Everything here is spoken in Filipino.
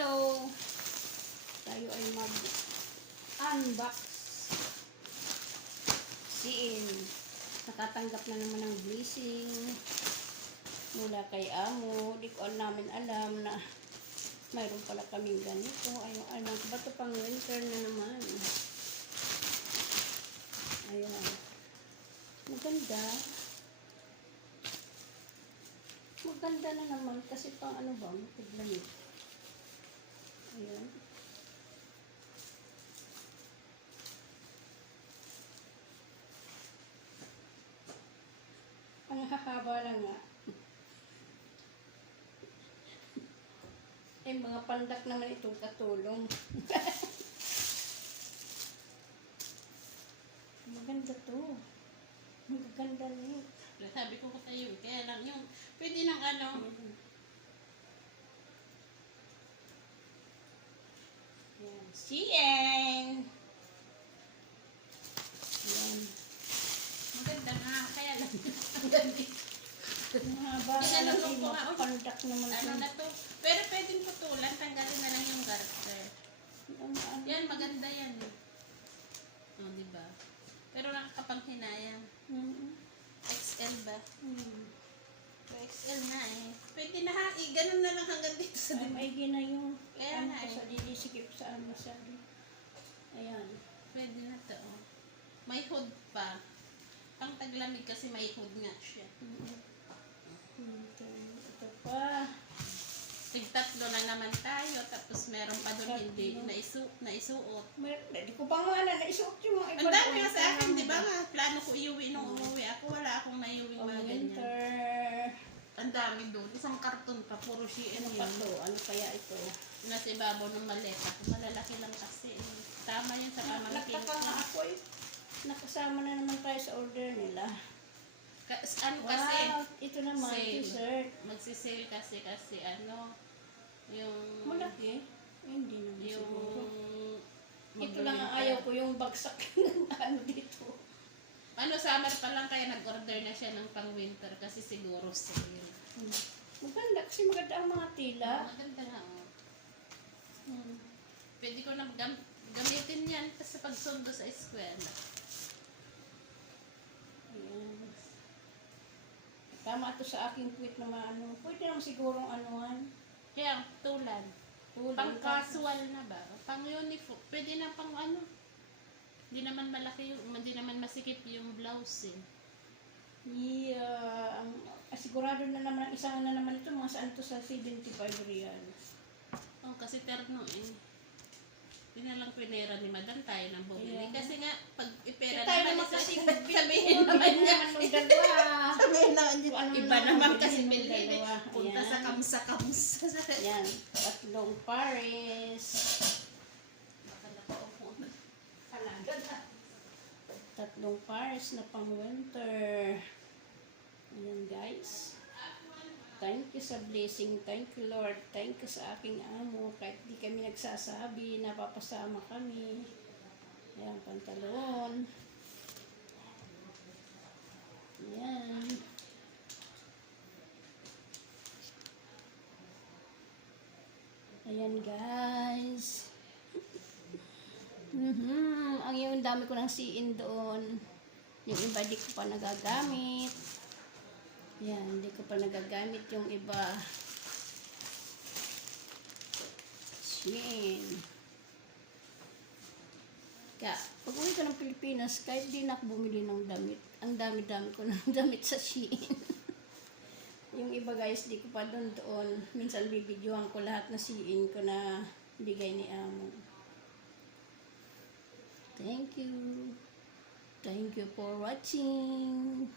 Hello! Tayo ay mag-unbox. Siin. Nakatanggap na naman ng blessing mula kay Amo. Di ko namin alam na mayroon pala kaming ganito. Ayun, anak, bato pang winter na naman. Ayan. Maganda. Maganda na naman kasi pang ano ba, matiglamig. Ayan. Ang hahaba lang nga. Eh, mga pandak naman itong katulong. Maganda to. Maganda niya. Sabi ko tayo, kaya lang yung, pwede ng ano. Yan. Sieng! Yan. Maganda nga, kaya lang. Maganda. Mahaba na Ginanong lang ko yung nga, pandak naman. Ano na to? Pero pwedeng putulan, tanggalin na lang yung garter. Yan, maganda yan. O, diba? Pero nakakapanghinayang. XL ba? XL na eh. Pwede na ha, ganun na lang hanggang dito sa Ay, maigi na yung kaya ano nga ko eh. sa didisikip sa ano sa ayan. Pwede na to. Oh. May hood pa. Pang taglamig kasi may hood nga siya. Ito pa. Tig-tatlo na naman tayo, tapos meron pa doon hindi naisuot. Hindi ko pa nga naisuot yung mga Ang dami nga sa akin, di ba nga? Plano ko iuwi nung umuwi ako. Wala akong naiuwi mga ganyan. Winter. Ang dami doon. Isang karton pa, puro Shein Ano pa yun. to? Ano kaya ito? Nasa ibabaw ng maleta. Malalaki lang kasi. Tama yun sa pamangkin. Nagtaka nga ako eh. Nakasama na naman tayo sa order nila. Ano kasi? Wow, ito naman, sale. t-shirt. Magsisale kasi ano, yung... Malaki. Hindi naman Yung... siguro. Ito lang ang ayaw ko, yung bagsak ng ano dito. Ano, summer pa lang kaya nag-order na siya ng pang-winter kasi siguro sale. Maganda kasi maganda ang mga tila. Maganda nga, oh. Pwede ko na gamitin yan sa pagsundo sa eskwela. Ayan. Tama to sa aking tweet na maano. Pwede naman sigurong anuhan. Kaya, tulad. Pang-casual na ba? Pang-uniform. Pwede na pang ano. Hindi naman malaki yung, hindi naman masikip yung blouse eh. Yeah. Sigurado na naman, isang na naman ito, mga saan to sa 75 reals. Oh, kasi terno eh. Hindi na lang pinera ni Madam tayo nang bumili. Yeah. Kasi nga, pag ipera Tayo naman, naman kasi sabihin naman niya. dalawa. Sabihin naman niya. Ano Iba naman naman bilhin kasi ng bilhin eh. dalawa. Punta Ayan. sa kamsa-kamsa. Yan. Tatlong pares. Baka nakaupo na. Kalaga na. Tatlong pares na pang winter. Ayan guys. Thank you sa blessing. Thank you Lord. Thank you sa aking amo. Kahit di kami nagsasabi, napapasama kami. Ayan, pantalon. Ayan. Ayan guys. Ang yung dami ko ng siin doon. Yung iba di ko pa nagagamit. Yan, hindi ko pa nagagamit yung iba. Shein. Kaya, pag uwi ko ng Pilipinas, kahit di na ako bumili ng damit, ang dami-dami ko ng damit sa Shein. Yung iba guys, di ko pa doon. Minsan bibidyohan ko lahat na Shein ko na bigay ni Amo. Thank you. Thank you for watching.